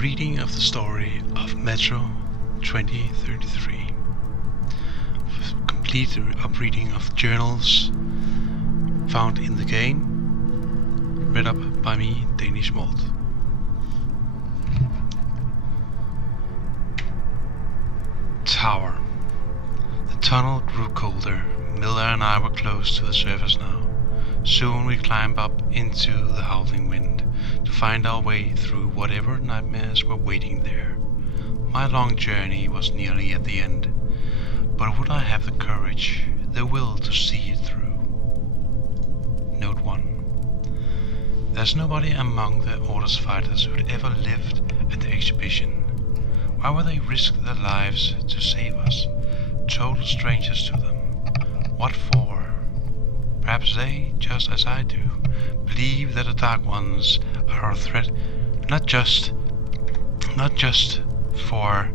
reading of the story of Metro 2033. Complete upreading of journals found in the game, read up by me, Danish Malt. Tower. The tunnel grew colder. Miller and I were close to the surface now. Soon we climbed up into the howling wind to find our way through whatever nightmares were waiting there. My long journey was nearly at the end, but would I have the courage, the will to see it through? Note 1. There's nobody among the Order's fighters who'd ever lived at the exhibition. Why would they risk their lives to save us, total strangers to them? What for? Perhaps they, just as I do, believe that the Dark Ones are a threat, not just for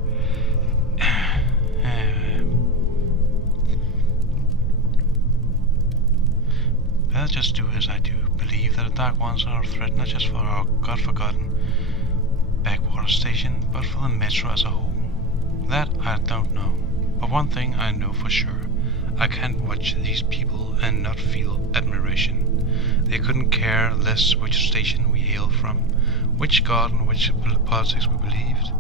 I'll just do as I do, believe that the Dark Ones are a threat not just for our god-forgotten backwater station, but for the Metro as a whole. That I don't know, but one thing I know for sure. I can't watch these people and not feel admiration. They couldn't care less which station we hail from, which god and which politics we believed.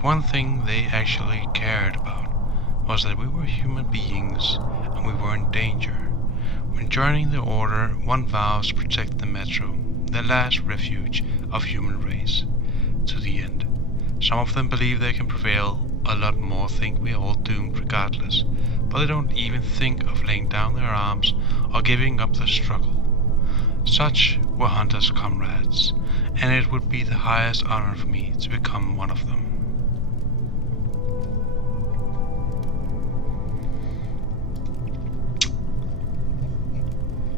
One thing they actually cared about was that we were human beings and we were in danger. When joining the Order, one vows to protect the Metro, the last refuge of human race, to the end. Some of them believe they can prevail, a lot more think we are all doomed regardless, but they don't even think of laying down their arms or giving up the struggle. Such were Hunter's comrades, and it would be the highest honor for me to become one of them.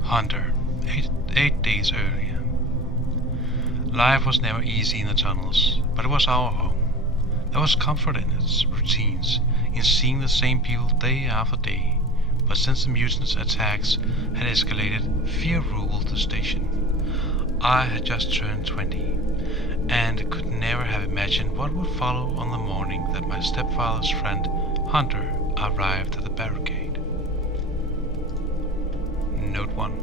Hunter, 8 days earlier. Life was never easy in the tunnels, but it was our home. There was comfort in its routines, in seeing the same people day after day. But since the mutants' attacks had escalated, fear ruled the station. I had just turned 20, and could never have imagined what would follow on the morning that my stepfather's friend, Hunter, arrived at the barricade. Note 1.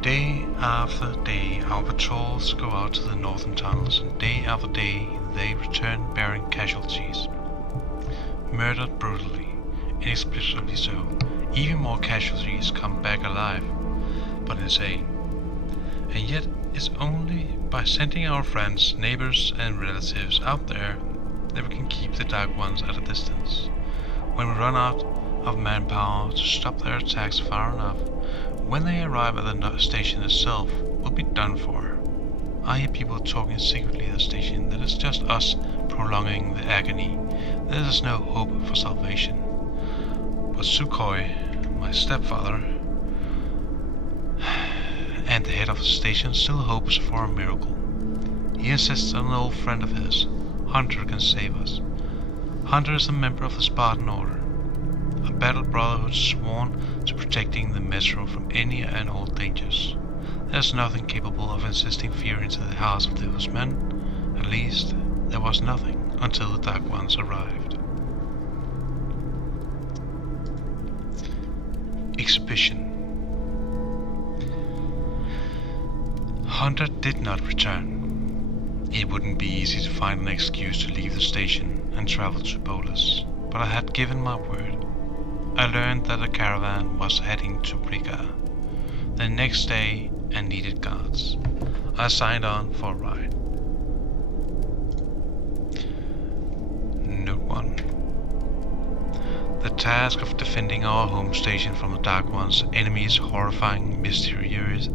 Day after day, our patrols go out to the northern tunnels, and day after day, they return bearing casualties. Murdered brutally, inexplicably so. Even more casualties come back alive, but insane. And yet, it's only by sending our friends, neighbors, and relatives out there that we can keep the Dark Ones at a distance. When we run out of manpower to stop their attacks far enough, when they arrive at the station itself, we'll be done for. I hear people talking secretly at the station that it's just us prolonging the agony, that there's no hope for salvation. But Sukhoi, my stepfather, and the head of the station still hopes for a miracle. He insists on an old friend of his. Hunter can save us. Hunter is a member of the Spartan Order, a battle brotherhood sworn to protecting the Metro from any and all dangers. There's nothing capable of instilling fear into the hearts of those men. At least, there was nothing until the Dark Ones arrived. Exhibition. Hunter did not return. It wouldn't be easy to find an excuse to leave the station and travel to Bolus, but I had given my word. I learned that the caravan was heading to Briga the next day and needed guards. I signed on for a ride. Note 1. The task of defending our home station from the Dark Ones, enemies horrifying, mysterious,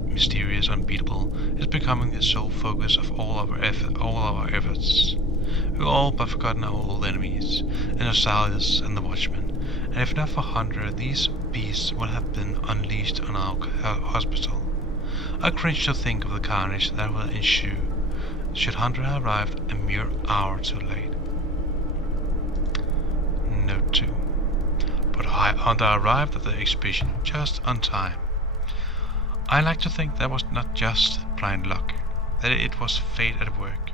unbeatable, is becoming the sole focus of all our efforts. We've all but forgotten our old enemies, the Nosalius and the Watchmen. And if not for Hunter, these beasts would have been unleashed on our hospital. I cringe to think of the carnage that would ensue should Hunter have arrived a mere hour too late. Note 2. But Hunter arrived at the exhibition just on time. I like to think that was not just blind luck. that it was fate at work,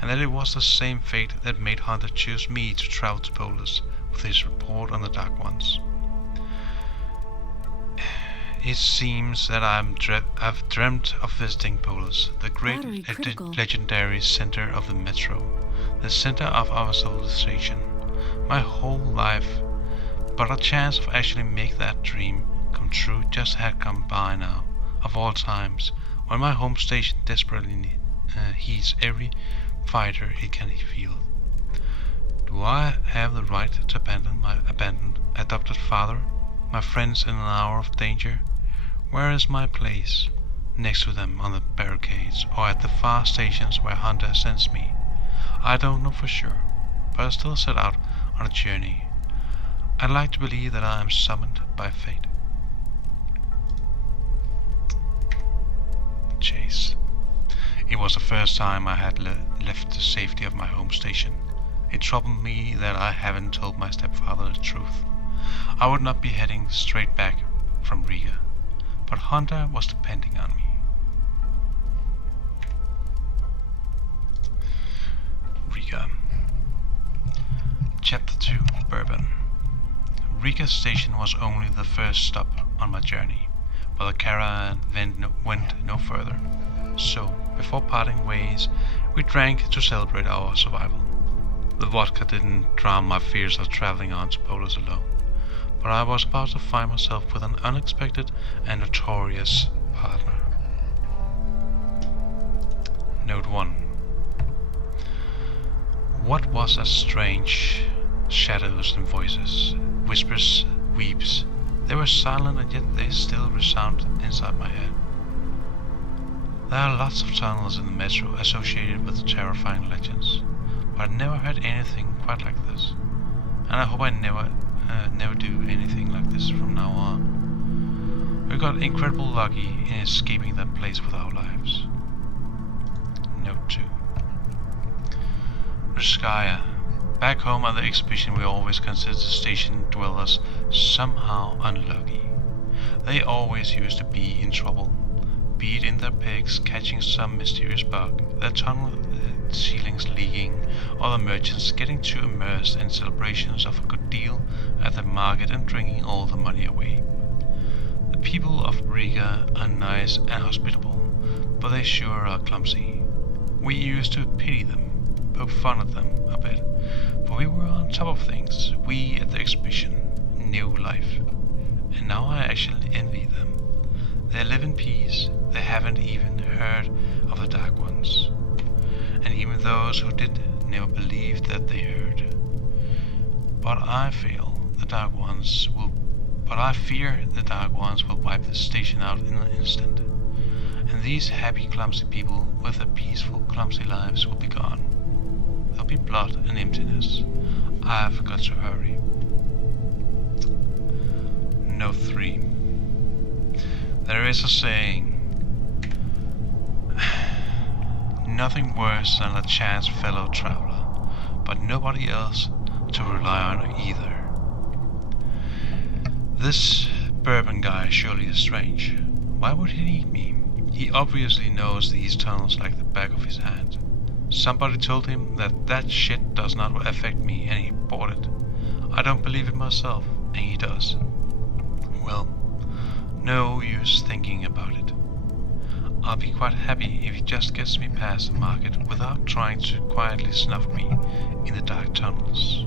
and that it was the same fate that made Hunter choose me to travel to Polis with his report on the Dark Ones. It seems that I've dreamt of visiting Polis, the great legendary center of the Metro, the center of our civilization, my whole life, but a chance of actually make that dream come true just had come by now, of all times, when my home station desperately heeds every fighter it can feel. Do I have the right to abandon my adopted father, my friends in an hour of danger? Where is my place? Next to them on the barricades, or at the far stations where Hunter sends me? I don't know for sure, but I still set out on a journey. I'd like to believe that I am summoned by fate. Chase. It was the first time I had left the safety of my home station. It troubled me that I haven't told my stepfather the truth. I would not be heading straight back from Riga, but Hunter was depending on me. Riga. Chapter 2, Bourbon. Riga station was only the first stop on my journey, but the caravan went no further. So, before parting ways, we drank to celebrate our survival. The vodka didn't drown my fears of traveling on to Polis alone, but I was about to find myself with an unexpected and notorious partner. Note 1. What was that strange shadows and voices, whispers, weeps? They were silent and yet they still resound inside my head. There are lots of tunnels in the metro associated with terrifying legends, but I never heard anything quite like this, and I hope I never do anything like this from now on. We got incredibly lucky in escaping that place with our lives. Note 2. Ruskaya. Back home at the exhibition we always considered the station dwellers somehow unlucky. They always used to be in trouble, be it in their pigs catching some mysterious bug, their tunnel ceilings leaking, or the merchants getting too immersed in celebrations of a good deal at the market and drinking all the money away. The people of Riga are nice and hospitable, but they sure are clumsy. We used to pity them, poke fun at them a bit, for we were on top of things. We at the exhibition knew life, and now I actually envy them. They live in peace, they haven't even heard of the Dark Ones, and even those who did never believed that they heard. But I fear the Dark Ones will wipe the station out in an instant, and these happy clumsy people with their peaceful clumsy lives will be gone. There'll be blood and emptiness. I've got to hurry. Note 3. There is a saying, nothing worse than a chance fellow traveler, but nobody else to rely on either. This bourbon guy surely is strange. Why would he need me? He obviously knows these tunnels like the back of his hand. Somebody told him that shit does not affect me and he bought it. I don't believe it myself, and he does. Well, no use thinking about it. I'll be quite happy if he just gets me past the market without trying to quietly snuff me in the dark tunnels.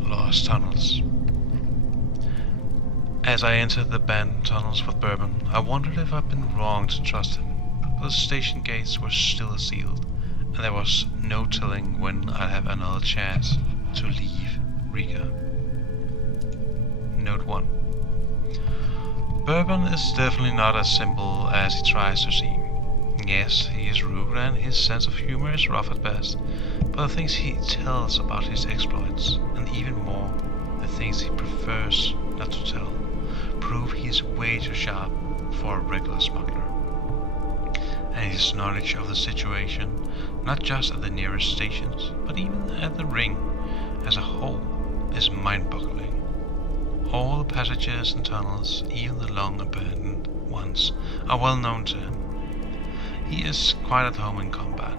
Lost tunnels. As I entered the abandoned tunnels with Bourbon, I wondered if I'd been wrong to trust him, but the station gates were still sealed, and there was no telling when I'd have another chance to leave Riga. Note 1. Bourbon is definitely not as simple as he tries to seem. Yes, he is rude and his sense of humor is rough at best, but the things he tells about his exploits, and even more, the things he prefers not to tell, prove he's way too sharp for a regular smuggler. And his knowledge of the situation, not just at the nearest stations, but even at the ring as a whole, is mind-boggling. All the passages and tunnels, even the long abandoned ones, are well known to him. He is quite at home in combat,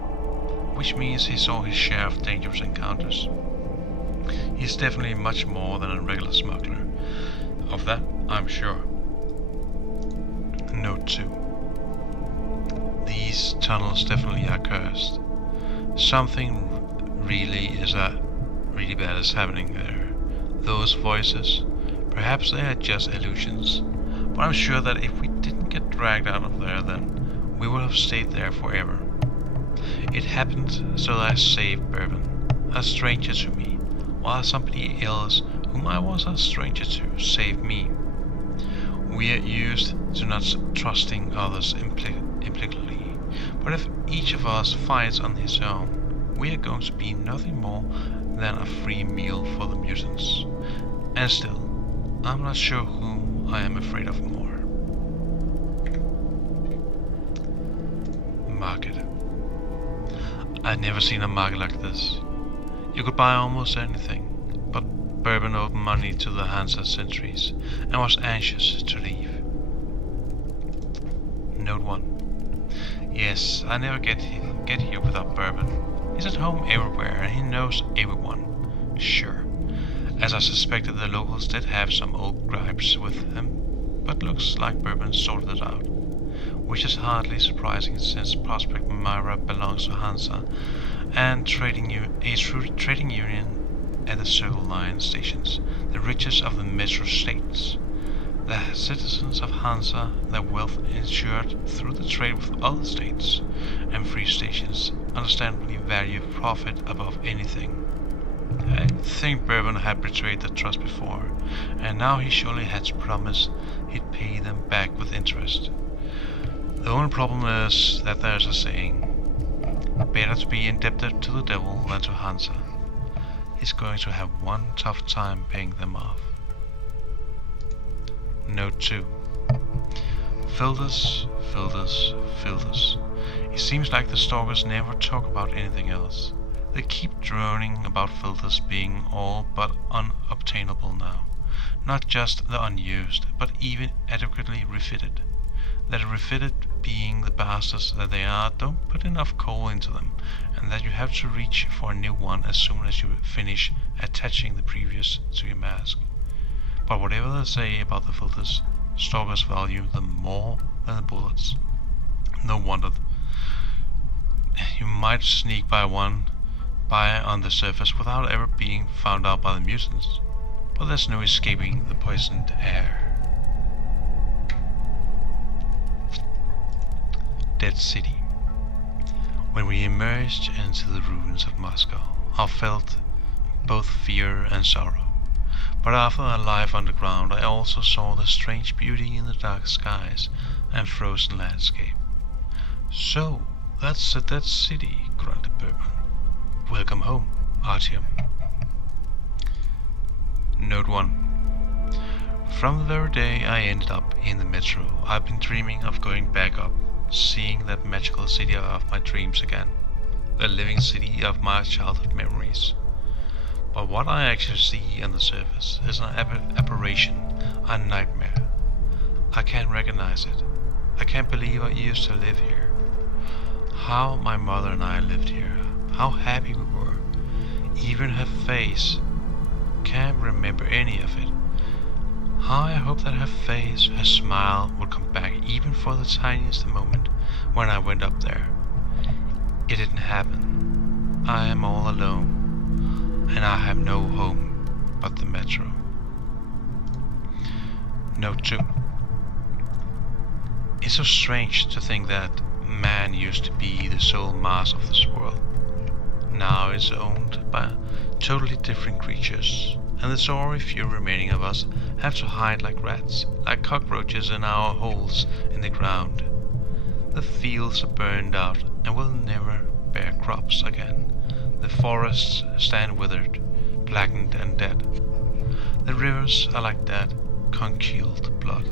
which means he saw his share of dangerous encounters. He's definitely much more than a regular smuggler. Of that, I'm sure. Note 2. These tunnels definitely are cursed. Something really bad is happening there. Those voices, perhaps they are just illusions, but I'm sure that if we didn't get dragged out of there, then we would have stayed there forever. It happened so that I saved Bourbon, a stranger to me, while somebody else whom I was a stranger to saved me. We are used to not trusting others implicitly, but if each of us fights on his own, we are going to be nothing more than a free meal for the mutants. And still, I'm not sure whom I am afraid of more. Market. I'd never seen a market like this. You could buy almost anything, but Bourbon owed money to the Hansa sentries and was anxious to leave. Note 1. Yes, I never get here without Bourbon. He's at home everywhere and he knows everyone. Sure. As I suspected, the locals did have some old gripes with him, but looks like Bourbon sorted it out. Which is hardly surprising since Prospect Myra belongs to Hansa and a trading union at the Circle Line stations, the richest of the metro states. The citizens of Hansa, their wealth ensured through the trade with other states and free stations, understandably value profit above anything. I think Bourbon had betrayed the trust before, and now he surely had to promise he'd pay them back with interest. The only problem is that there's a saying, better to be indebted to the devil than to Hansa. He's going to have one tough time paying them off. Note 2. Filters. It seems like the stalkers never talk about anything else. They keep droning about filters being all but unobtainable now. Not just the unused, but even adequately refitted. That refitted being the bastards that they are don't put enough coal into them, and that you have to reach for a new one as soon as you finish attaching the previous to your mask. But whatever they say about the filters, stalkers value them more than the bullets. No wonder. You might sneak by on the surface without ever being found out by the mutants, but there's no escaping the poisoned air. Dead City. When we emerged into the ruins of Moscow, I felt both fear and sorrow. But after a life underground, I also saw the strange beauty in the dark skies and frozen landscape. So, that's the Dead City, grunted Bourbon. Welcome home, Artyom. Note 1. From the very day I ended up in the metro, I've been dreaming of going back up, seeing that magical city of my dreams again, the living city of my childhood memories. But what I actually see on the surface is an aberration, a nightmare. I can't recognize it. I can't believe I used to live here. How my mother and I lived here, how happy we were. Even her face, can't remember any of it. How I hope that her face, her smile would come back even for the tiniest moment when I went up there. It didn't happen. I am all alone, and I have no home but the metro. Note 2. It's so strange to think that man used to be the sole mass of this world. Now it's owned by totally different creatures, and the sorry few remaining of us have to hide like rats, like cockroaches in our holes in the ground. The fields are burned out and will never bear crops again. The forests stand withered, blackened and dead. The rivers are like dead, congealed blood.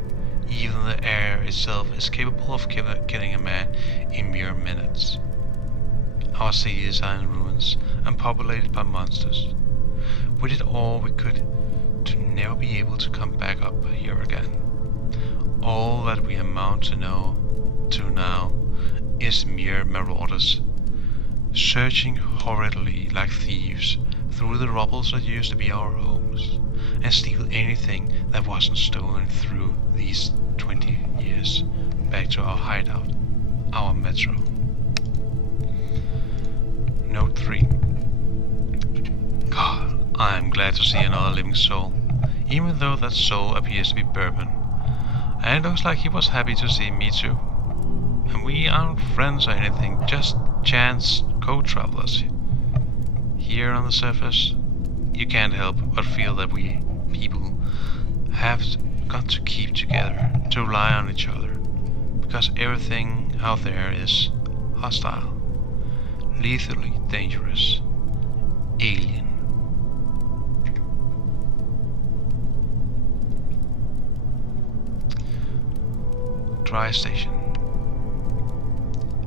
Even the air itself is capable of killing a man in mere minutes. Our cities are in ruins and populated by monsters. We did all we could to never be able to come back up here again. All that we amount to now is mere marauders, searching horridly like thieves through the rubbles that used to be our homes, and steal anything that wasn't stolen through these 20 years back to our hideout, our metro. Note 3. God, I am glad to see another living soul, even though that soul appears to be Bourbon. And it looks like he was happy to see me too. And we aren't friends or anything, just chance co-travelers. Here on the surface, you can't help but feel that we people have got to keep together, to rely on each other, because everything out there is hostile, lethally dangerous, alien. Dry station.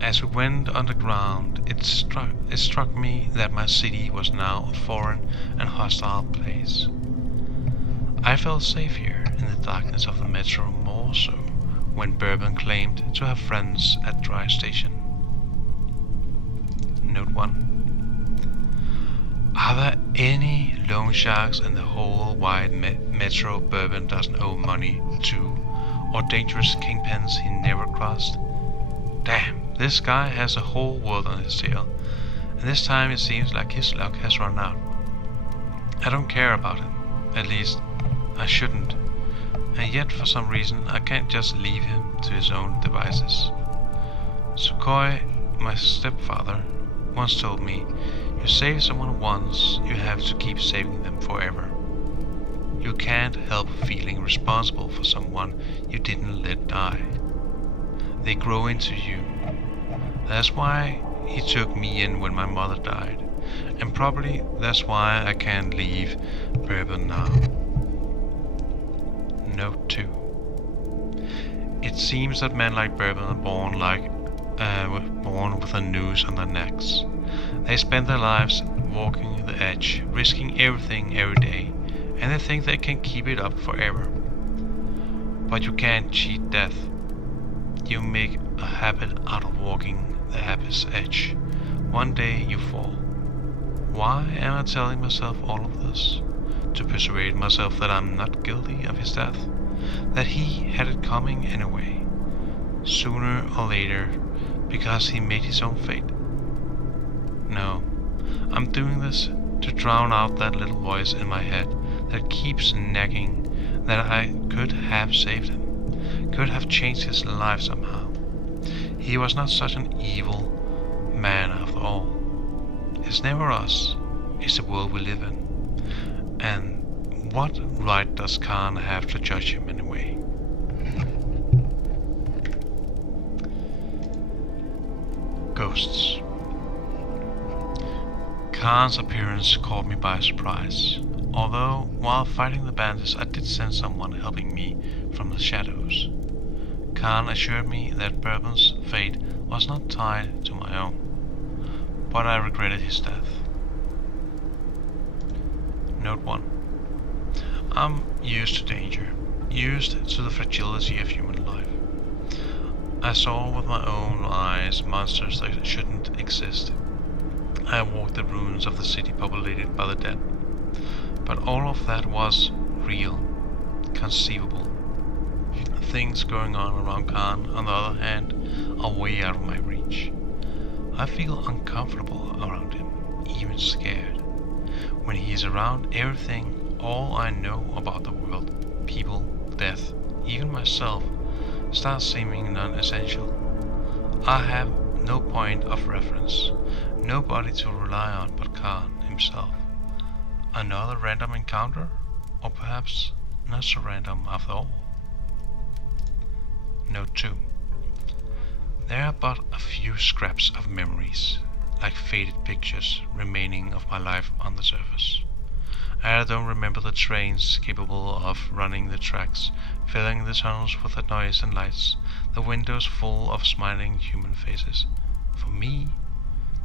As we went underground, it struck me that my city was now a foreign and hostile place. I felt safe here in the darkness of the metro, more so when Bourbon claimed to have friends at Dry Station. Note 1. Are there any loan sharks in the whole wide metro Bourbon doesn't owe money to, or dangerous kingpins he never crossed? Damn, this guy has a whole world on his tail, and this time it seems like his luck has run out. I don't care about him, at least I shouldn't, and yet for some reason I can't just leave him to his own devices. Sukhoi, my stepfather, once told me, you save someone once, you have to keep saving them forever. You can't help feeling responsible for someone you didn't let die. They grow into you. That's why he took me in when my mother died, and probably that's why I can't leave Bourbon now. Note 2. It seems that men like Bourbon are born with a noose on their necks. They spend their lives walking the edge, risking everything every day, and they think they can keep it up forever. But you can't cheat death. You make a habit out of walking the abyss edge. One day you fall. Why am I telling myself all of this? To persuade myself that I'm not guilty of his death, that he had it coming anyway, sooner or later, because he made his own fate. No, I'm doing this to drown out that little voice in my head that keeps nagging that I could have saved him, could have changed his life somehow. He was not such an evil man after all. It's never us, it's the world we live in. And what right does Khan have to judge him anyway? Ghosts. Khan's appearance caught me by surprise, although while fighting the bandits I did sense someone helping me from the shadows. Khan assured me that Bourbon's fate was not tied to my own, but I regretted his death. Note 1. I'm used to danger, used to the fragility of human life. I saw with my own eyes monsters that shouldn't exist. I walked the ruins of the city populated by the dead. But all of that was real, conceivable. Things going on around Khan, on the other hand, are way out of my reach. I feel uncomfortable around him, even scared. When he is around, everything, all I know about the world, people, death, even myself, starts seeming non-essential. I have no point of reference, nobody to rely on but Khan himself. Another random encounter? Or perhaps not so random after all? Note 2. There are but a few scraps of memories, like faded pictures, remaining of my life on the surface. I don't remember the trains capable of running the tracks, filling the tunnels with the noise and lights, the windows full of smiling human faces. For me,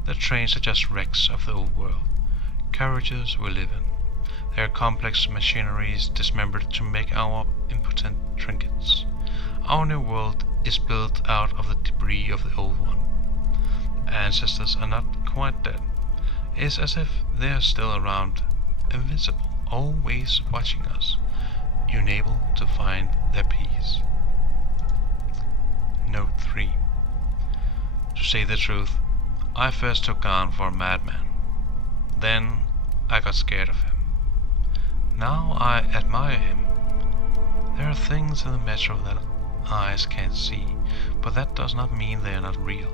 the trains are just wrecks of the old world, carriages we live in, Their complex machineries dismembered to make our impotent trinkets. Our new world is built out of the debris of the old one. Ancestors are not quite dead. It's as if they are still around, invisible, always watching us, unable to find their peace. Note 3. To say the truth, I first took Garn for a madman. Then I got scared of him. Now I admire him. There are things in the metro that eyes can't see, but that does not mean they are not real.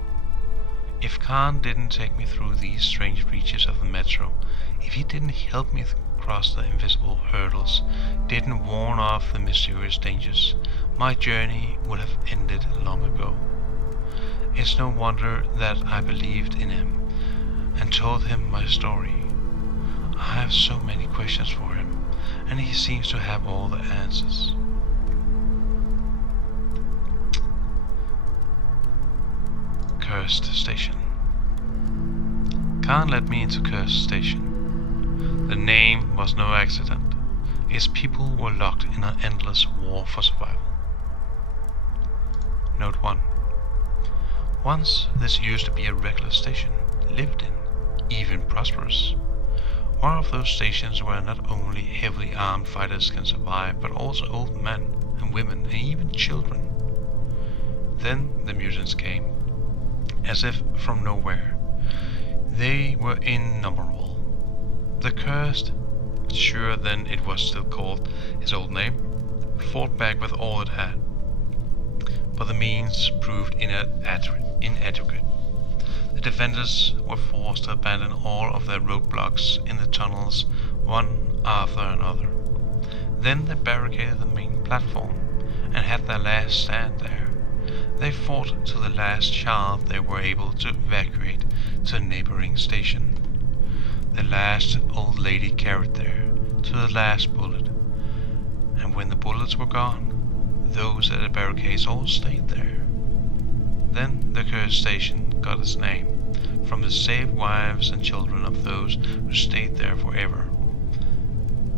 If Khan didn't take me through these strange reaches of the metro, if he didn't help me cross the invisible hurdles, didn't warn off the mysterious dangers, my journey would have ended long ago. It's no wonder that I believed in him and told him my story. I have so many questions for him, and he seems to have all the answers. Cursed Station. Khan led me into Cursed Station. The name was no accident. Its people were locked in an endless war for survival. Note 1. Once this used to be a regular station, lived in, even prosperous. One of those stations where not only heavily armed fighters can survive, but also old men and women and even children. Then the mutants came, as if from nowhere. They were innumerable. The Cursed, sure then it was still called his old name, fought back with all it had. But the means proved inadequate. The defenders were forced to abandon all of their roadblocks in the tunnels, one after another. Then they barricaded the main platform and had their last stand there. They fought to the last child they were able to evacuate to a neighboring station. The last old lady carried there, to the last bullet. And when the bullets were gone, those at the barricades all stayed there. Then the Cursed Station got its name, from the saved wives and children of those who stayed there forever.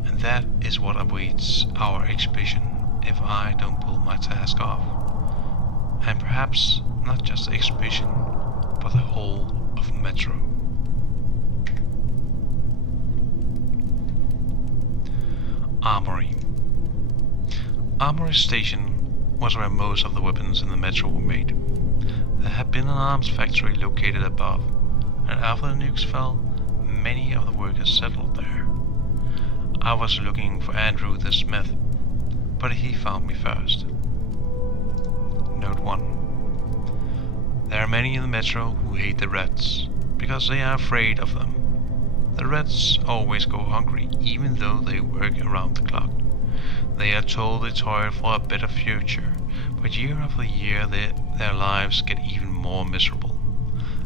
And that is what awaits our exhibition if I don't pull my task off. And perhaps not just the exhibition, but the whole of Metro. Armory. Armory Station was where most of the weapons in the Metro were made. There had been an arms factory located above, and after the nukes fell, many of the workers settled there. I was looking for Andrew the Smith, but he found me first. Note 1. There are many in the Metro who hate the rats, because they are afraid of them. The rats always go hungry, even though they work around the clock. They are told they toil for a better future, but year after year their lives get even more miserable.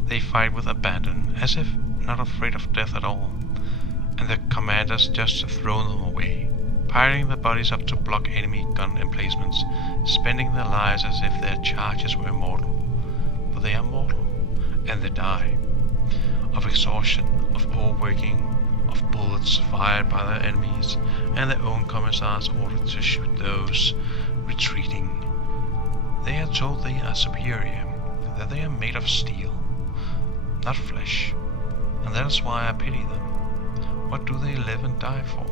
They fight with abandon, as if not afraid of death at all, and the commanders just throw them away, piling their bodies up to block enemy gun emplacements, spending their lives as if their charges were immortal. But they are mortal, and they die. Of exhaustion, of overworking, of bullets fired by their enemies, and their own commissars ordered to shoot those retreating. They are told they are superior, that they are made of steel, not flesh, and that is why I pity them. What do they live and die for?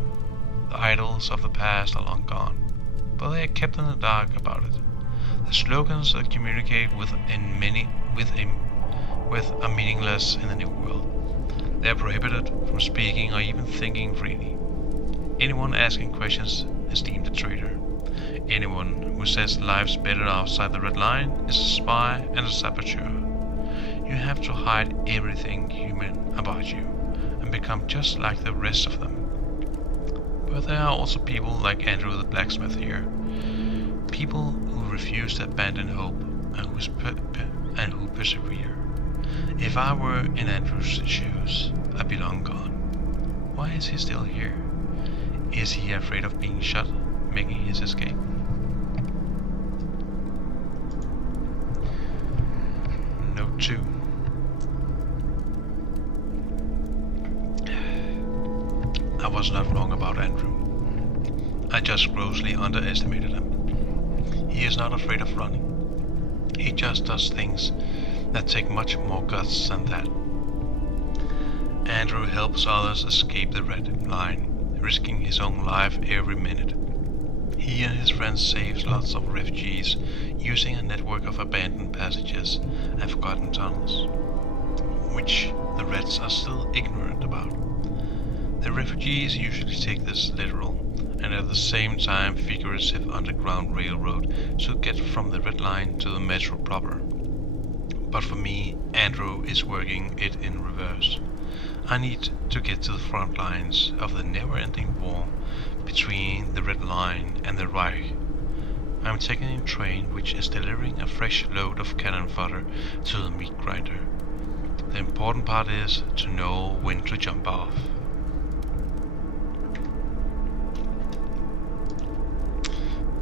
The idols of the past are long gone, but they are kept in the dark about it. The slogans that communicate with are meaningless in the new world. They are prohibited from speaking or even thinking freely. Anyone asking questions is deemed a traitor. Anyone who says life's better outside the red line is a spy and a saboteur. You have to hide everything human about you and become just like the rest of them. But there are also people like Andrew the blacksmith here. People who refuse to abandon hope and who persevere. If I were in Andrew's shoes, I'd be long gone. Why is he still here? Is he afraid of being shot, making his escape? Note 2. I was not wrong about Andrew. I just grossly underestimated him. He is not afraid of running. He just does things that take much more guts than that. Andrew helps others escape the red line, risking his own life every minute. He and his friends save lots of refugees using a network of abandoned passages and forgotten tunnels, which the Reds are still ignorant about. The refugees usually take this literal, and at the same time figurative underground railroad to get from the Red Line to the metro proper. But for me, Andrew is working it in reverse. I need to get to the front lines of the never-ending war between the Red Line and the Reich. I'm taking a train which is delivering a fresh load of cannon fodder to the meat grinder. The important part is to know when to jump off.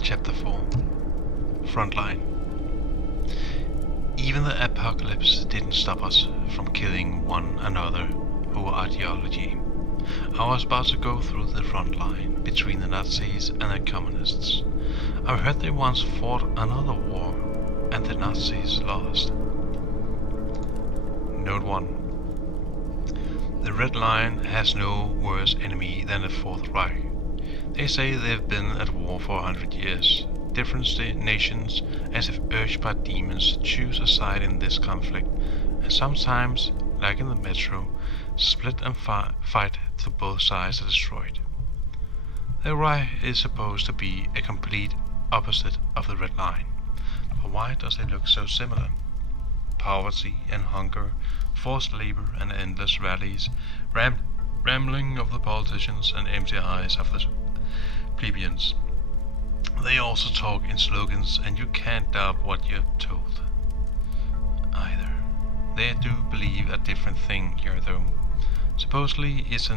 Chapter 4. Frontline. Even the apocalypse didn't stop us from killing one another over ideology. I was about to go through the front line between the Nazis and the communists. I heard they once fought another war and the Nazis lost. Note 1. The Red Line has no worse enemy than the Fourth Reich. They say they've been at war for 100 years. Different nations, as if urged by demons, choose a side in this conflict, and sometimes, like in the metro, split and fight till both sides are destroyed. The Reich is supposed to be a complete opposite of the Red Line, but why does it look so similar? Poverty and hunger, forced labor and endless rallies, rambling of the politicians and empty eyes of the plebeians. They also talk in slogans, and you can't doubt what you're told either. They do believe a different thing here though. Supposedly it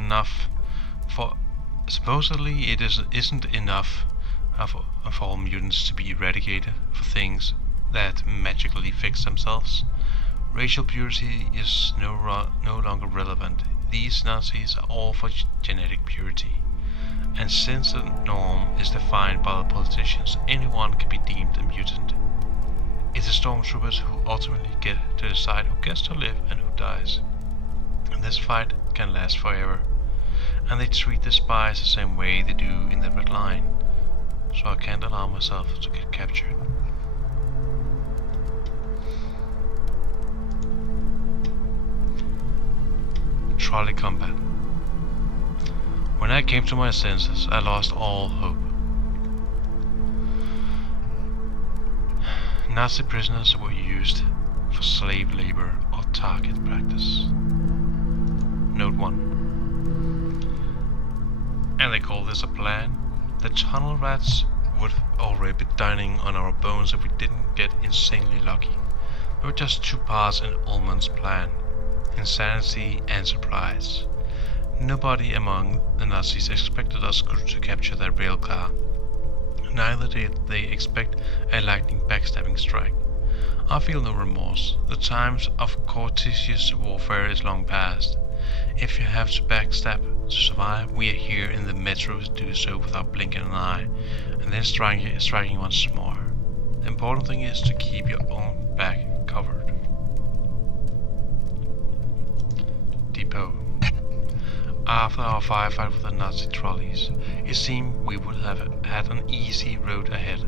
isn't enough of all mutants to be eradicated for things that magically fix themselves. Racial purity is no longer relevant. These Nazis are all for genetic purity. And since the norm is defined by the politicians, anyone can be deemed a mutant. It's the stormtroopers who ultimately get to decide who gets to live and who dies. And this fight can last forever. And they treat the spies the same way they do in the Red Line. So I can't allow myself to get captured. Trolley combat. When I came to my senses, I lost all hope. Nazi prisoners were used for slave labor or target practice. Note 1. And they call this a plan? The tunnel rats would already be dining on our bones if we didn't get insanely lucky. There were just two parts in Ullman's plan: insanity and surprise. Nobody among the Nazis expected us to capture their rail car. Neither did they expect a lightning backstabbing strike. I feel no remorse. The times of courteous warfare is long past. If you have to backstab to survive, we are here in the metro to do so without blinking an eye, and then striking once more. The important thing is to keep your own back covered. Depot. After our firefight with the Nazi trolleys, it seemed we would have had an easy road ahead.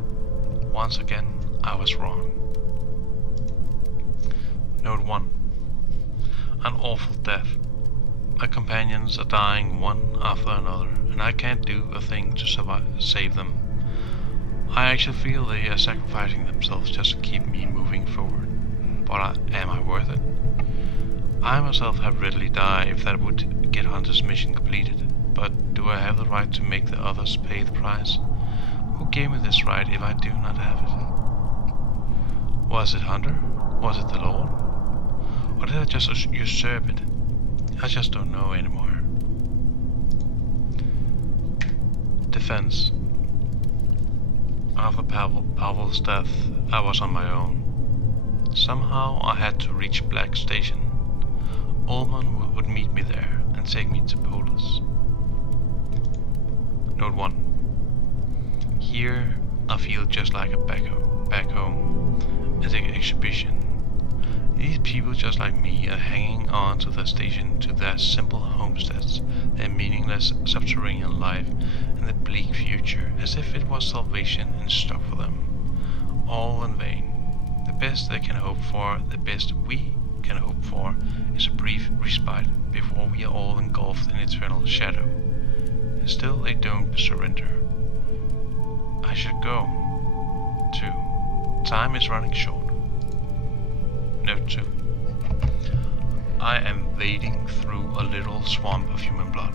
Once again, I was wrong. Note 1. An awful death. My companions are dying one after another, and I can't do a thing to save them. I actually feel they are sacrificing themselves just to keep me moving forward. But am I worth it? I myself have readily died if that would get Hunter's mission completed, but do I have the right to make the others pay the price? Who gave me this right if I do not have it? Was it Hunter? Was it the Lord? Or did I just usurp it? I just don't know anymore. Defense. After Pavel's death, I was on my own. Somehow I had to reach Black Station. Ullman would meet me there and take me to Polis. Note 1. Here I feel just like back home at the exhibition. These people just like me are hanging on to their station, to their simple homesteads, their meaningless subterranean life, and the bleak future, as if it was salvation in stock for them. All in vain. The best they can hope for, the best we can hope for, is a brief respite before we are all engulfed in eternal shadow. And still they don't surrender. I should go, too. Time is running short. Note 2. I am wading through a little swamp of human blood.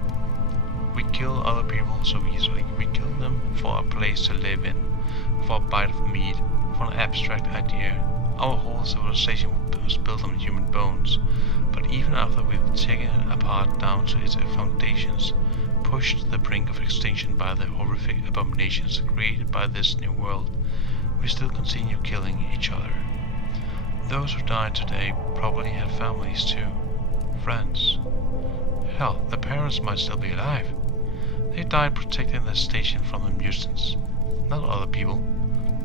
We kill other people so easily. We kill them for a place to live in, for a bite of meat, for an abstract idea. Our whole civilization was built on human bones, but even after we've taken it apart down to its foundations, pushed to the brink of extinction by the horrific abominations created by this new world, we still continue killing each other. Those who died today probably had families too, friends. Hell, their parents might still be alive. They died protecting their station from the mutants, not other people,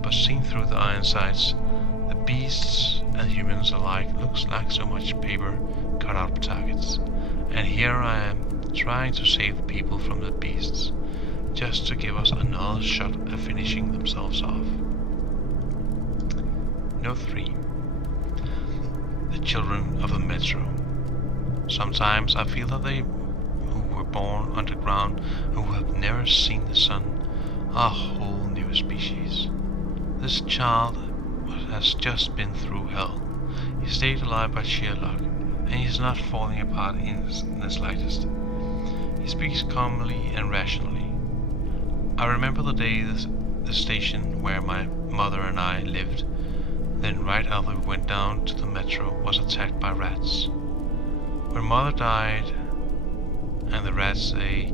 but seen through the iron sights. The beasts and humans alike looks like so much paper cut out targets. And here I am, trying to save the people from the beasts, just to give us another shot at finishing themselves off. Note 3. The children of the metro. Sometimes I feel that they who were born underground, who have never seen the sun, are a whole new species. This child has just been through hell. He stayed alive by sheer luck, and he is not falling apart in the slightest. He speaks calmly and rationally. I remember the day the station where my mother and I lived, then right after we went down to the metro, was attacked by rats. When mother died, and the rats say,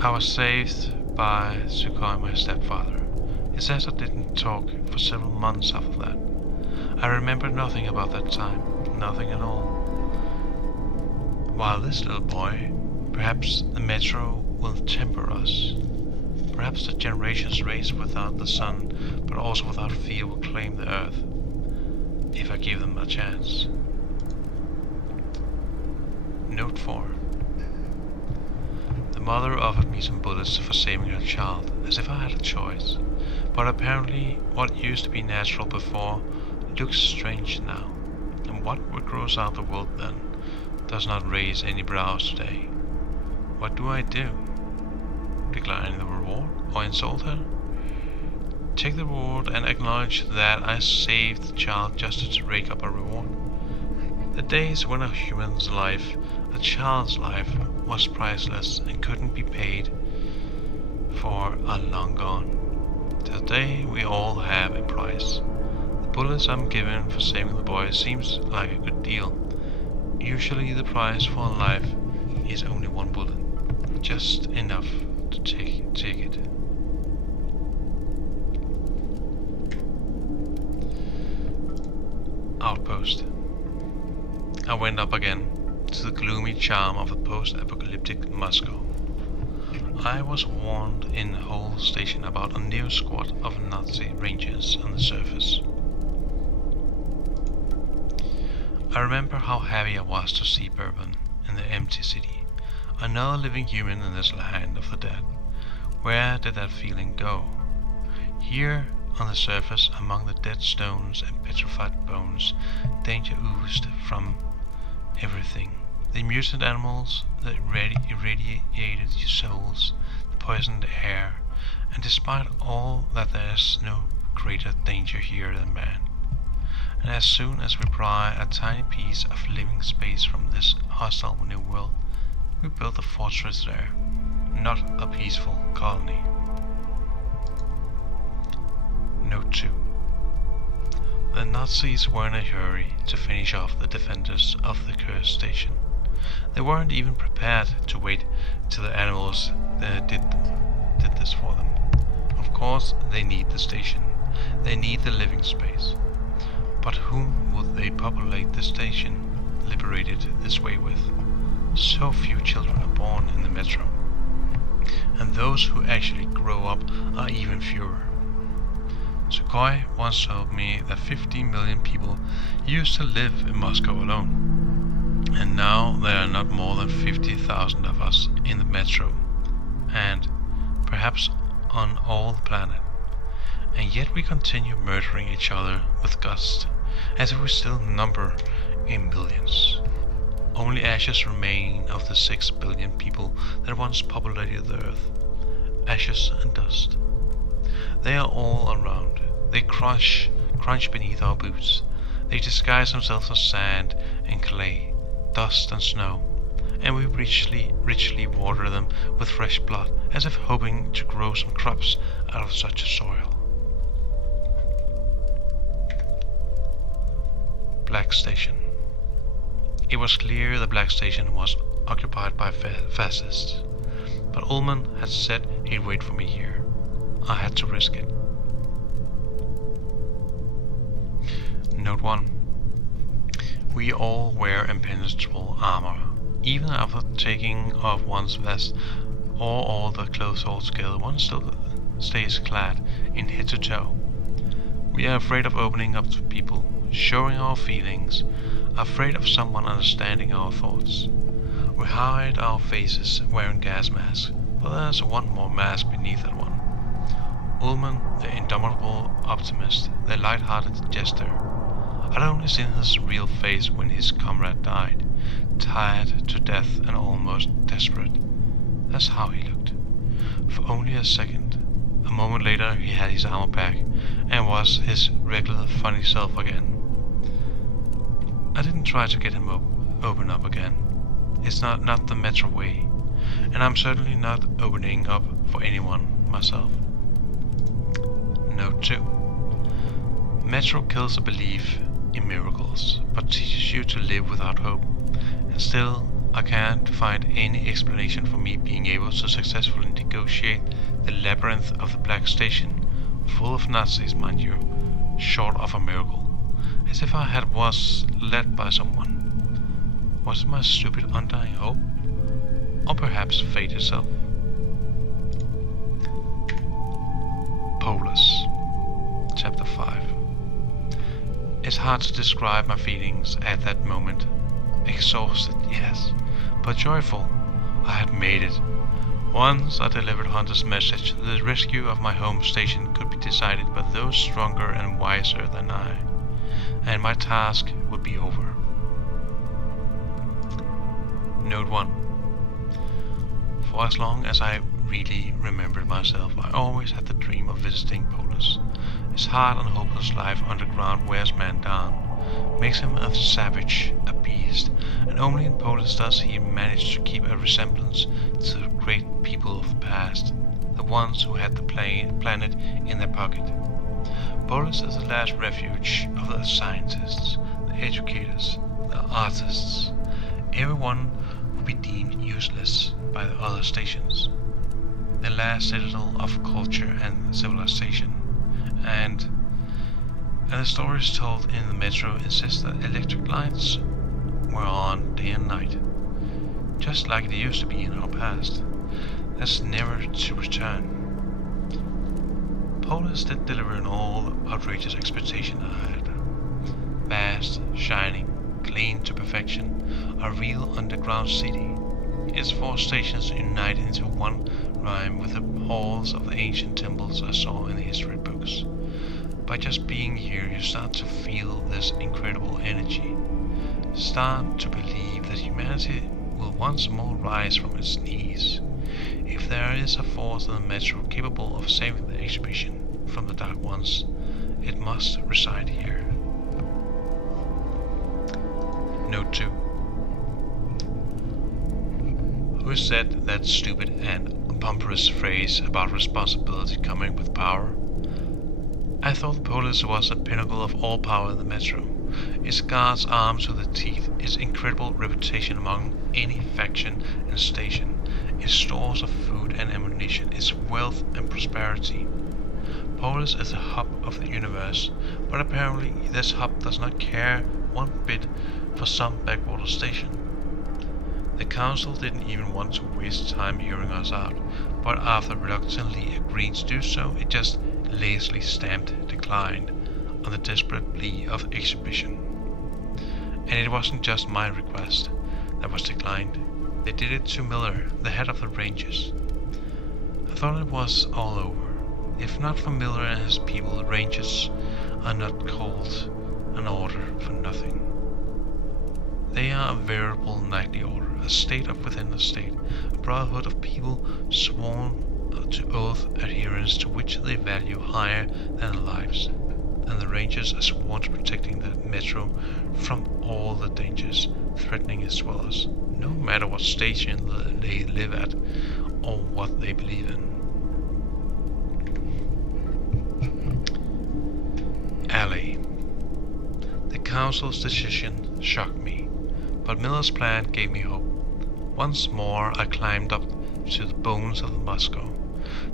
I was saved by Sukhoi, my stepfather. It says I didn't talk for several months after that. I remember nothing about that time, nothing at all. While this little boy, perhaps the metro will temper us. Perhaps the generations raised without the sun, but also without fear, will claim the earth, if I give them a chance. Note 4. The mother offered me some bullets for saving her child, as if I had a choice. But apparently what used to be natural before looks strange now, and what grows out the world then does not raise any brows today. What do I do? Decline the reward or insult her? Take the reward and acknowledge that I saved the child just to rake up a reward. The days when a human's life, a child's life, was priceless and couldn't be paid for are long gone. Today we all have a price. The bullets I'm given for saving the boy seems like a good deal. Usually the price for a life is only one bullet, just enough to take it. Outpost. I went up again to the gloomy charm of a post-apocalyptic Moscow. I was warned in the whole station about a new squad of Nazi rangers on the surface. I remember how happy I was to see Bourbon in the empty city, another living human in this land of the dead. Where did that feeling go? Here, on the surface, among the dead stones and petrified bones, danger oozed from everything. The mutant animals, the irradiated souls, the poisoned air, and despite all that, there is no greater danger here than man. And as soon as we pry a tiny piece of living space from this hostile new world, we build a fortress there, not a peaceful colony. Note 2. The Nazis were in a hurry to finish off the defenders of the cursed station. They weren't even prepared to wait till the animals did this for them. Of course, they need the station. They need the living space. But whom would they populate the station, liberated this way with? So few children are born in the metro. and those who actually grow up are even fewer. Sukhoi once told me that 50 million people used to live in Moscow alone, and now there are not more than 50,000 of us in the metro, and perhaps on all the planet. And yet we continue murdering each other with gust, as if we still number in millions. Only ashes remain of the 6 billion people that once populated the earth. Ashes and dust. They are all around. They crunch beneath our boots. They disguise themselves as sand and clay, dust and snow, and we richly water them with fresh blood, as if hoping to grow some crops out of such a soil. Black Station. It was clear the Black Station was occupied by fascists, but Ullman had said he'd wait for me here. I had to risk it. Note 1. We all wear impenetrable armor, even after taking off one's vest or all the clothes altogether. One still stays clad in head to toe. We are afraid of opening up to people, showing our feelings, afraid of someone understanding our thoughts. We hide our faces wearing gas masks, but there's one more mask beneath that one. Ullman, the indomitable optimist, the light-hearted jester. I'd only seen his real face when his comrade died, tired to death and almost desperate. That's how he looked. For only a second. A moment later he had his armor back, and was his regular funny self again. I didn't try to get him open up again. It's not the Metro way, and I'm certainly not opening up for anyone myself. Note 2. Metro kills a belief in miracles, but teaches you to live without hope. And still, I can't find any explanation for me being able to successfully negotiate the labyrinth of the Black Station, full of Nazis, mind you, short of a miracle, as if I was led by someone. Was it my stupid undying hope? Or perhaps fate itself? Polis, Chapter 5. It's hard to describe my feelings at that moment. Exhausted, yes, but joyful. I had made it. Once I delivered Hunter's message, the rescue of my home station could be decided by those stronger and wiser than I, and my task would be over. Note 1. For as long as I really remembered myself, I always had the dream of visiting Polis. His hard and hopeless life underground wears man down, makes him a savage, a beast, and only in Polis does he manage to keep a resemblance to the great people of the past, the ones who had the planet in their pocket. Polis is the last refuge of the scientists, the educators, the artists, everyone who be deemed useless by the other stations. The last citadel of culture and civilization, and the stories told in the metro insist that electric lights were on day and night, just like they used to be in our past. That's never to return. Polis did deliver on all the outrageous expectation I had. Vast, shining, clean to perfection, a real underground city. Its 4 stations unite into one rhyme with the halls of the ancient temples I saw in the history books. By just being here, you start to feel this incredible energy. Start to believe that humanity will once more rise from its knees. If there is a force in the metro capable of saving the exhibition from the Dark Ones, it must reside here. Note 2. Who said that stupid and pompous phrase about responsibility coming with power? I thought Polis was the pinnacle of all power in the metro. Its guards armed to the teeth, its incredible reputation among any faction and station, its stores of food and ammunition, its wealth and prosperity. Polis is the hub of the universe, but apparently this hub does not care one bit for some backwater station. The council didn't even want to waste time hearing us out, but after reluctantly agreeing to do so, it just lazily stamped declined on the desperate plea of exhibition. And it wasn't just my request that was declined. They did it to Miller, the head of the Rangers. I thought it was all over. If not for Miller and his people, the Rangers are not called an order for nothing. They are a veritable knightly order, a state of within a state, a brotherhood of people sworn to oath adherence to which they value higher than their lives. And the Rangers are sworn to protecting the metro from all the dangers threatening its dwellers, no matter what station they live at or what they believe in. Alley. The council's decision shocked me, but Miller's plan gave me hope. Once more I climbed up to the bones of Moscow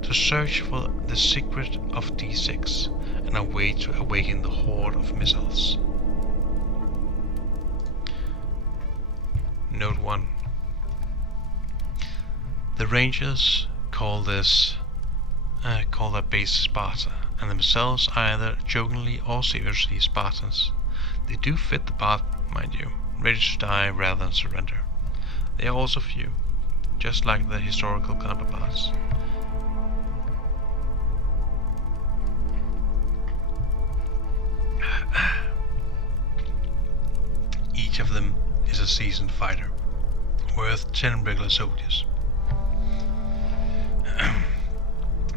to search for the secret of D6 and a way to awaken the horde of missiles. Note 1. The Rangers call their base Sparta, and themselves either jokingly or seriously Spartans. They do fit the part, mind you, ready to die rather than surrender. They are also few, just like their historical counterparts. Each of them is a seasoned fighter, worth 10 regular soldiers.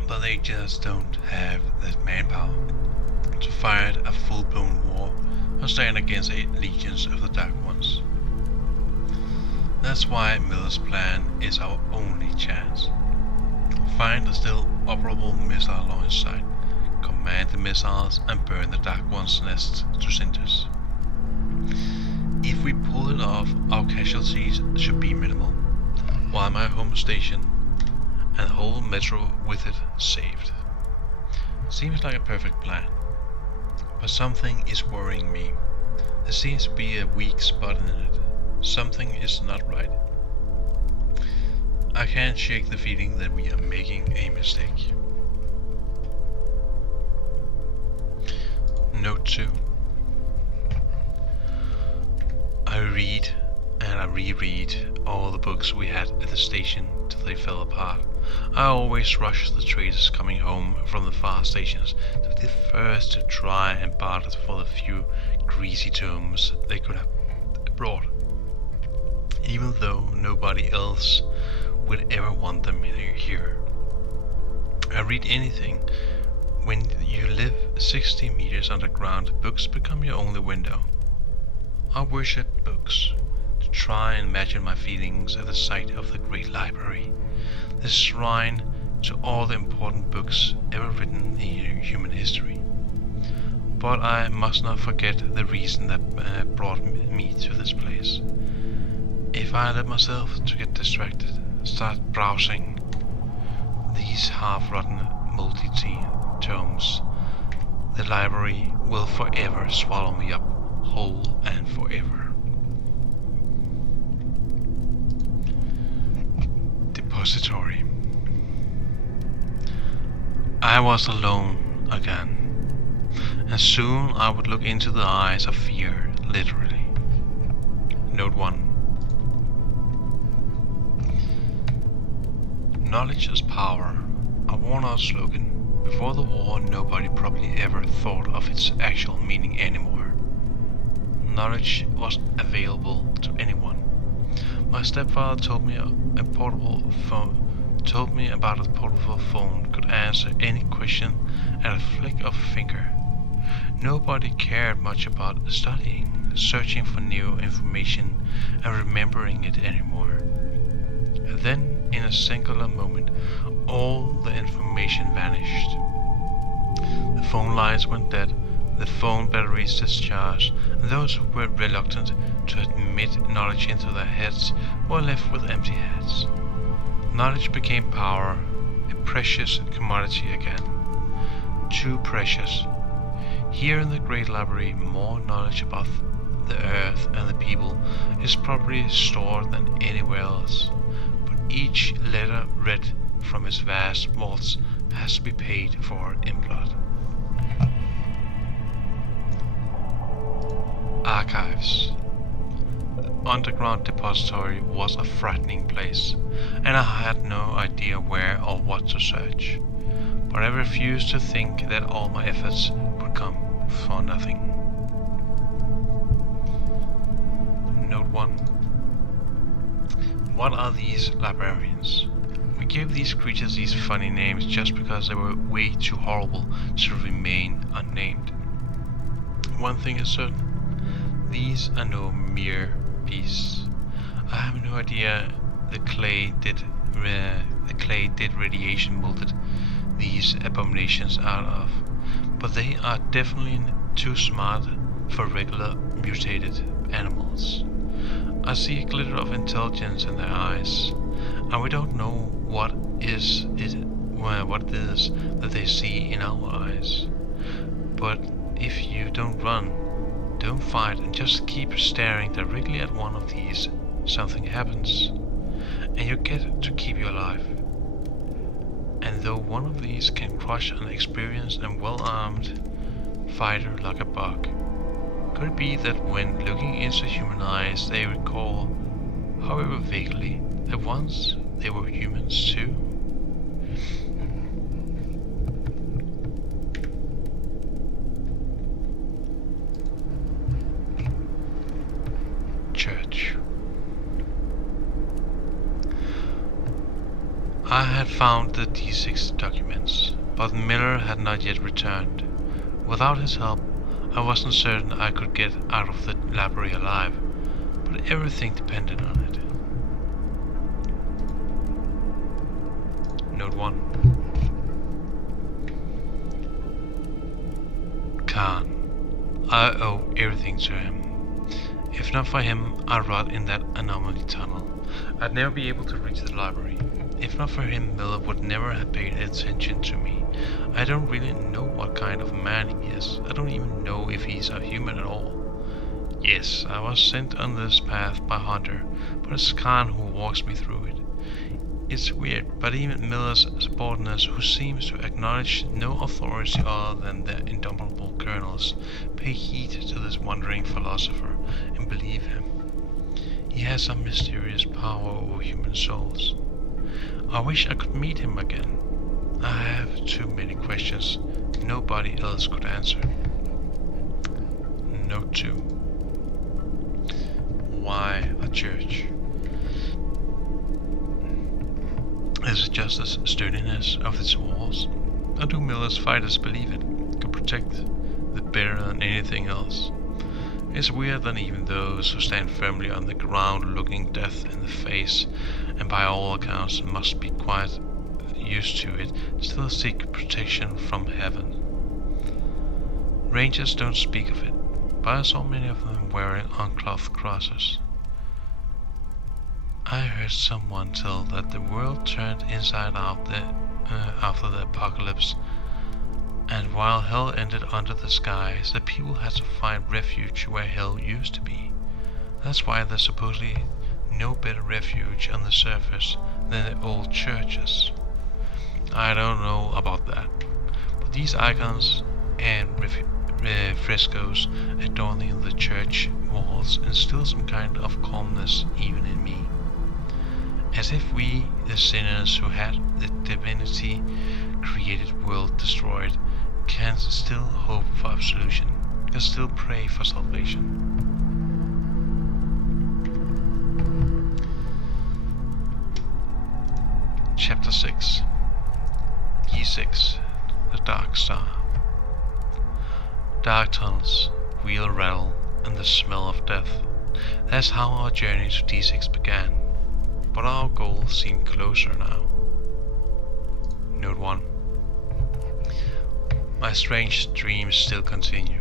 But they just don't have that manpower to fight a full-blown war or stand against 8 legions of the Dark Ones. That's why Miller's plan is our only chance. Find a still operable missile launch site, command the missiles, and burn the Dark One's nests to cinders. If we pull it off, our casualties should be minimal, while my home station and the whole metro with it saved. Seems like a perfect plan, but something is worrying me. There seems to be a weak spot in it. Something is not right. I can't shake the feeling that we are making a mistake. Note 2. I read and I reread all the books we had at the station till they fell apart. I always rushed the traders coming home from the far stations to be the first to try and barter for the few greasy tomes they could have brought, even though nobody else would ever want them here. I read anything. When you live 60 meters underground, books become your only window. I worship books, to try and imagine my feelings at the sight of the great library, the shrine to all the important books ever written in human history. But I must not forget the reason that brought me to this place. If I let myself to get distracted, start browsing these half-rotten multi-tomes, the library will forever swallow me up, whole and forever. Depository. I was alone again, and soon I would look into the eyes of fear, literally. Note 1. Knowledge is power, a worn-out slogan. Before the war, nobody probably ever thought of its actual meaning anymore. Knowledge was available to anyone. My stepfather told me about a portable phone could answer any question at a flick of a finger. Nobody cared much about studying, searching for new information, and remembering it anymore. And then, in a singular moment, all the information vanished. The phone lines went dead, the phone batteries discharged, and those who were reluctant to admit knowledge into their heads were left with empty heads. Knowledge became power, a precious commodity again. Too precious. Here in the great library, more knowledge about the earth and the people is probably stored than anywhere else, but each letter read from its vast vaults has to be paid for in blood. Archives. The underground depository was a frightening place, and I had no idea where or what to search. But I refused to think that all my efforts would come for nothing. Note 1. What are these librarians? We gave these creatures these funny names just because they were way too horrible to remain unnamed. One thing is certain. These are no mere beasts. I have no idea the clay did radiation molded these abominations out of, but they are definitely too smart for regular mutated animals. I see a glitter of intelligence in their eyes, and we don't know what it is that they see in our eyes. But if you don't run, don't fight, and just keep staring directly at one of these, something happens, and you get to keep your life. And though one of these can crush an experienced and well-armed fighter like a bug, could it be that when looking into human eyes they recall, however vaguely, that once they were humans too? Church. I had found the D6 documents, but Miller had not yet returned. Without his help, I wasn't certain I could get out of the library alive, but everything depended on it. Note 1. Khan. I owe everything to him. If not for him, I'd rot in that anomaly tunnel. I'd never be able to reach the library. If not for him, Miller would never have paid attention to me. I don't really know what kind of man he is. I don't even know if he's a human at all. Yes, I was sent on this path by Hunter, but it's Khan who walks me through it. It's weird, but even Miller's subordinates, who seems to acknowledge no authority other than their indomitable colonels, pay heed to this wandering philosopher and believe him. He has some mysterious power over human souls. I wish I could meet him again. I have too many questions nobody else could answer. Note 2. Why a church? Is it just the sturdiness of its walls? Or do Miller's fighters believe it could protect it better than anything else? It's weird that even those who stand firmly on the ground looking death in the face, and by all accounts must be quite used to it, still seek protection from heaven. Rangers don't speak of it, but I saw many of them wearing unclothed crosses. I heard someone tell that the world turned inside out after the apocalypse, and while hell ended under the skies, the people had to find refuge where hell used to be. That's why there's supposedly no better refuge on the surface than the old churches. I don't know about that, but these icons and frescoes adorning the church walls instill some kind of calmness even in me. As if we, the sinners who had the divinity created world destroyed, can still hope for absolution, can still pray for salvation. Chapter 6. E6, the Dark Star. Dark tunnels, wheel rattle, and the smell of death. That's how our journey to D6 began, but our goal seemed closer now. Note 1. My strange dreams still continue.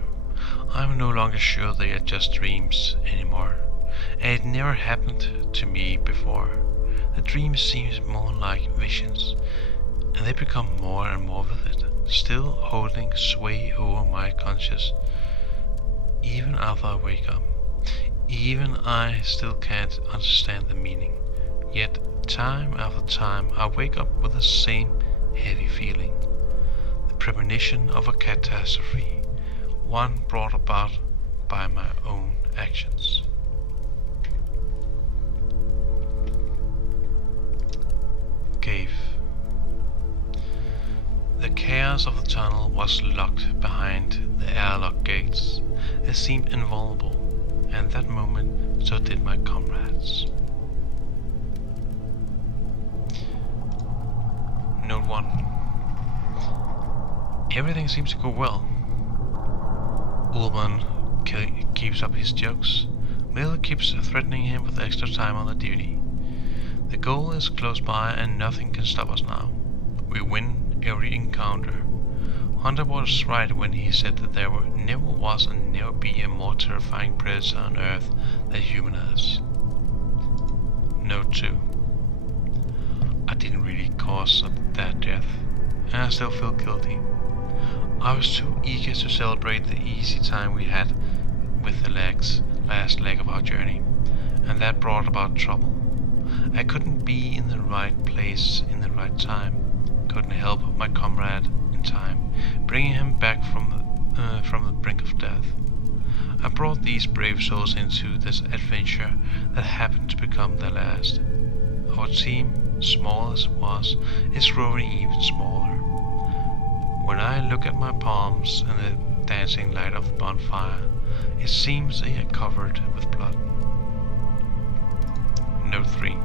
I'm no longer sure they are just dreams anymore, and it never happened to me before. The dreams seem more like visions, and they become more and more vivid, still holding sway over my conscious, even after I wake up. Even I still can't understand the meaning. Yet, time after time, I wake up with the same heavy feeling. The premonition of a catastrophe, one brought about by my own actions. Cave. The chaos of the tunnel was locked behind the airlock gates. They seemed invulnerable, and that moment so did my comrades. Note 1. Everything seems to go well. Ullman keeps up his jokes. Miller keeps threatening him with extra time on the duty. The goal is close by and nothing can stop us now. We win every encounter. Hunter was right when he said that there never was and never be a more terrifying predator on Earth than human is. Note 2. I didn't really cause that death, and I still feel guilty. I was too eager to celebrate the easy time we had with the last leg of our journey, and that brought about trouble. I couldn't be in the right place in the right time, couldn't help my comrade in time, bringing him back from the brink of death. I brought these brave souls into this adventure that happened to become their last. Our team, small as it was, is growing even smaller. When I look at my palms and the dancing light of the bonfire, it seems they are covered with blood. Note 3.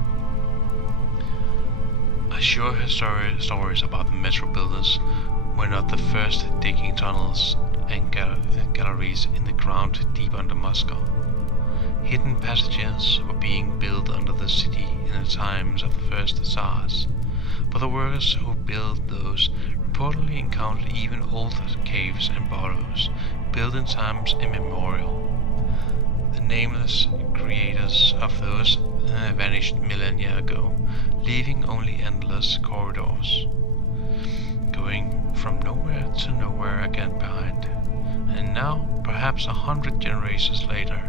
I sure heard stories about the metro builders were not the first digging tunnels and galleries in the ground deep under Moscow. Hidden passages were being built under the city in the times of the first Tsars, but the workers who built those reportedly encountered even older caves and burrows built in times immemorial. The nameless creators of those vanished millennia ago, leaving only endless corridors, going from nowhere to nowhere again behind. And now, perhaps 100 generations later,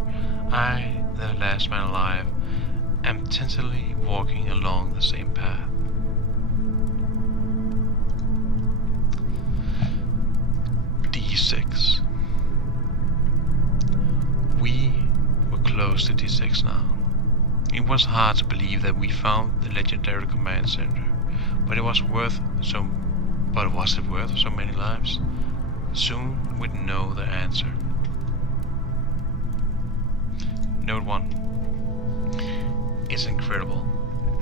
I, the last man alive, am tentatively walking along the same path. D6. We were close to D6 now. It was hard to believe that we found the legendary command center, but was it worth so many lives? Soon we'd know the answer. Note 1. It's incredible,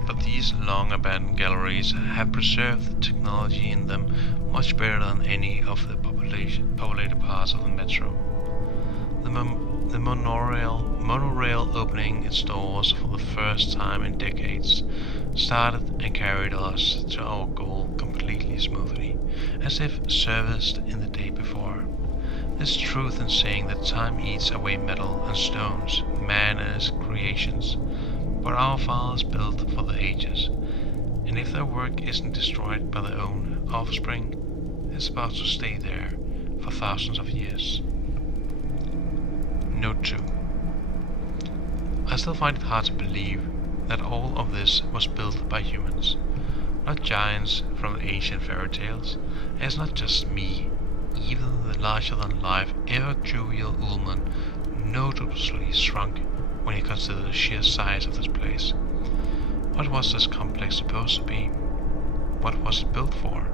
but these long abandoned galleries have preserved the technology in them much better than any of the populated parts of the metro. The monorail opening its doors for the first time in decades started and carried us to our goal completely smoothly, as if serviced in the day before. There's truth in saying that time eats away metal and stones, man and his creations, but our fathers built for the ages, and if their work isn't destroyed by their own offspring, it's about to stay there for thousands of years. Note 2. I still find it hard to believe that all of this was built by humans, not giants from ancient fairy tales, and it's not just me. Even the larger-than-life, ever-jovial Ullman noticeably shrunk when he considered the sheer size of this place. What was this complex supposed to be? What was it built for?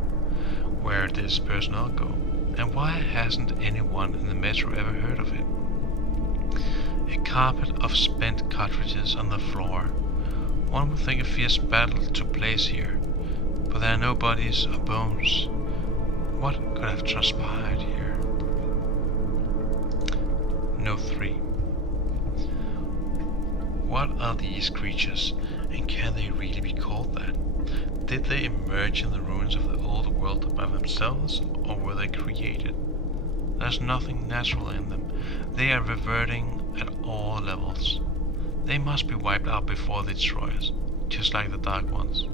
Where did its personnel go? And why hasn't anyone in the metro ever heard of it? A carpet of spent cartridges on the floor. One would think a fierce battle took place here, but there are no bodies or bones. What could have transpired here? Note 3. What are these creatures, and can they really be called that? Did they emerge in the ruins of the old world by themselves, or were they created? There's nothing natural in them. They are reverting at all levels. They must be wiped out before they destroy us, just like the Dark Ones.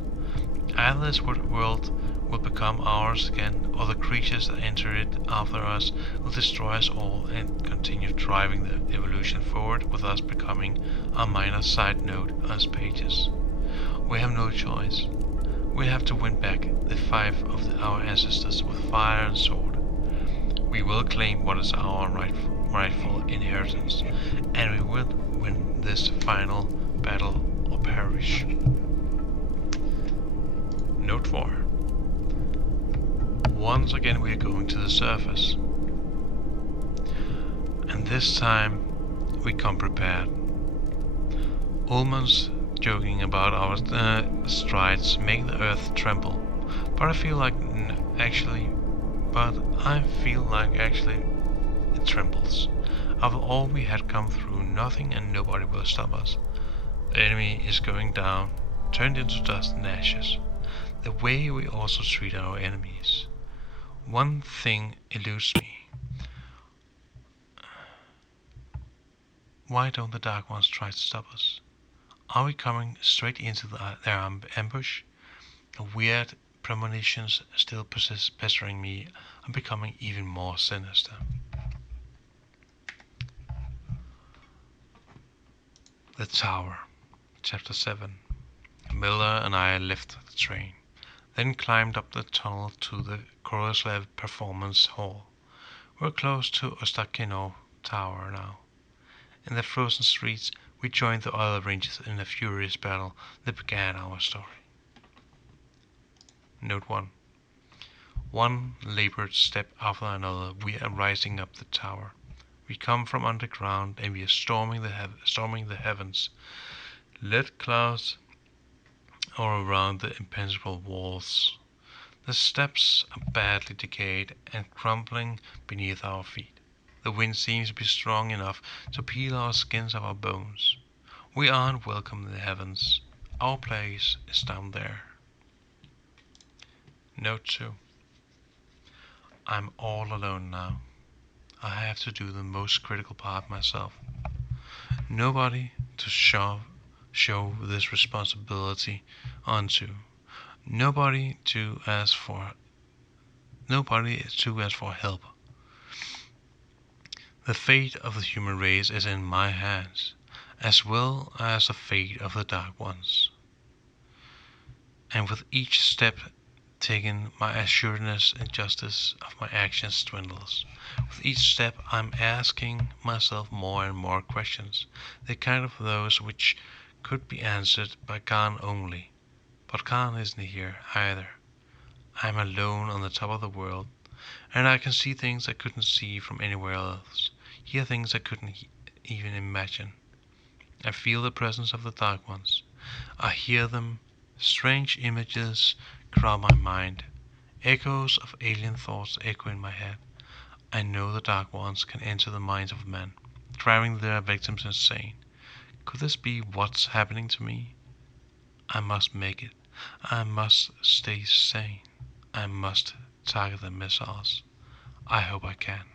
Either this world will become ours again, or the creatures that enter it after us will destroy us all and continue driving the evolution forward, with us becoming a minor side note on its pages. We have no choice. We have to win back the five of our ancestors with fire and sword. We will claim what is our rightful inheritance, and we will win this final battle or perish. Note 4. Once again we are going to the surface. And this time we come prepared. Ullman's joking about our strides make the earth tremble, but I feel like actually it trembles. After all we had come through, nothing and nobody will stop us. The enemy is going down, turned into dust and ashes. The way we also treat our enemies. One thing eludes me. Why don't the Dark Ones try to stop us? Are we coming straight into their ambush? The weird premonitions still persist pestering me. I'm becoming even more sinister. The Tower, Chapter 7. Miller and I left the train, then climbed up the tunnel to the Koroslev Performance Hall. We're close to Ostakino Tower now. In the frozen streets, we joined the other rangers in a furious battle that began our story. Note 1. One labored step after another, we are rising up the tower. We come from underground and we are storming the heavens. Lead clouds are around the impenetrable walls. The steps are badly decayed and crumbling beneath our feet. The wind seems to be strong enough to peel our skins off our bones. We aren't welcome in the heavens. Our place is down there. Note 2. I'm all alone now. I have to do the most critical part myself. Nobody to show this responsibility onto. Nobody to ask for help. The fate of the human race is in my hands, as well as the fate of the Dark Ones. And with each step taken, my assuredness and justice of my actions dwindles. With each step, I'm asking myself more and more questions, the kind of those which could be answered by Khan only. But Khan isn't here either. I'm alone on the top of the world, and I can see things I couldn't see from anywhere else, hear things I couldn't even imagine. I feel the presence of the Dark Ones. I hear them. Strange images crowd my mind. Echoes of alien thoughts echo in my head. I know the Dark Ones can enter the minds of men, driving their victims insane. Could this be what's happening to me? I must make it. I must stay sane. I must target the missiles. I hope I can.